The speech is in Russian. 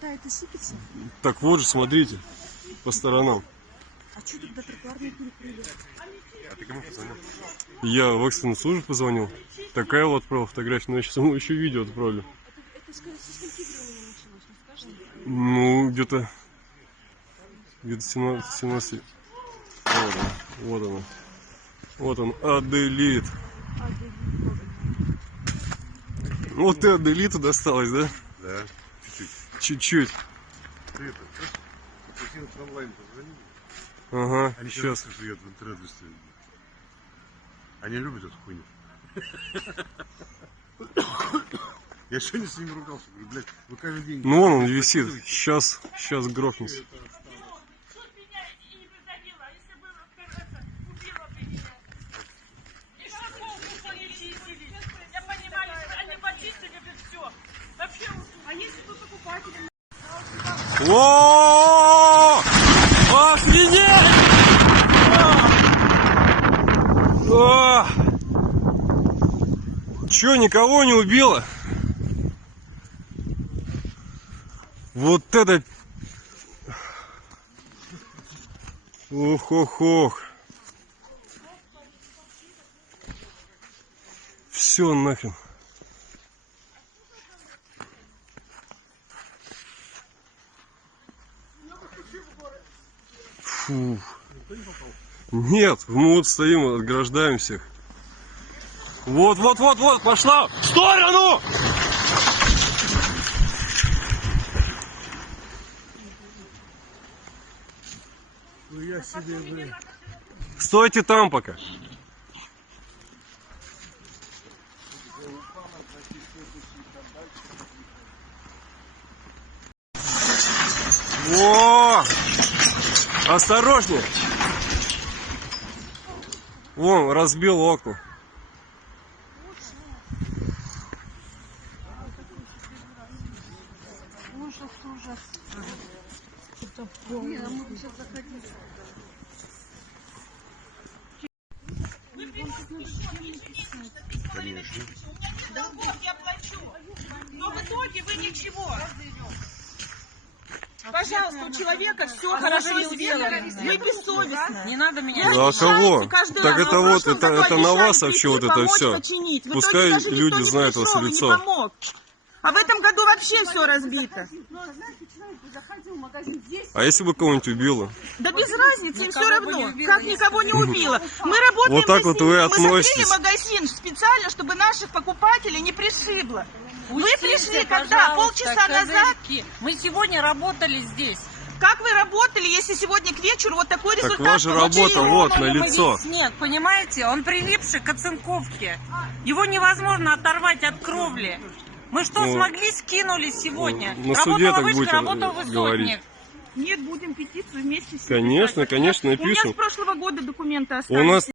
Тает и сыпется? Так вот же, смотрите, по сторонам. А что тогда тротуарные перекрыли? А ты кому позвонил? Я в экстренную службу позвонил. Такая вот отправила фотографию, но я сейчас ему еще видео отправлю. Это со скольки времени началось, не скажешь? Ну, где-то 17. Вот она. Вот он, Аделит. Вот ты Аделиту досталось, да? Да, чуть-чуть. Чуть-чуть. Ты это, просил онлайн позвонить. Ага, Они сейчас. сейчас живет в интернет выставили. Они любят эту хуйню. Я сегодня с ним ругался, говорю, блядь, вы каждый день... Ну вон он висит, сейчас грохнется. О! Охренеть! Чё, никого не убило? Вот это... Ох-ох-ох. Все нахрен. Фу. Нет, мы вот стоим, отграждаем всех. Вот, пошла! В сторону! Ну я себе, блядь. Стойте там пока. О! Осторожнее! Вон, разбил окна. Ужас. Не, а мы сейчас заходили. Конечно. Да, я плачу. Но в итоге вы ничего. Пожалуйста, у человека все хорошо сделано. Мы бессовестны. Не надо меня. А кого? Так это вот, это на вас вообще вот это все. Пускай люди знают вас в лицо. А в этом году вообще все разбито. А если бы кого-нибудь убило? Да без разницы, им все равно. Как никого не убило. Мы работаем Вот так вот вы мы относитесь. закрыли магазин специально, чтобы наших покупателей не пришибло. Вы пришли когда? Полчаса назад? Мы сегодня работали здесь. Как вы работали, если сегодня к вечеру вот такой Так результат ваша получили? работа вот на лицо. Снег, понимаете? Он прилипший к оцинковке. Его невозможно оторвать от кровли. Мы что, Ну, смогли, скинули сегодня? на суде так будете работал говорить. высотник. Нет, будем петицию вместе с Конечно, ними писать. конечно, У меня напишем. с прошлого года документы У остались. нас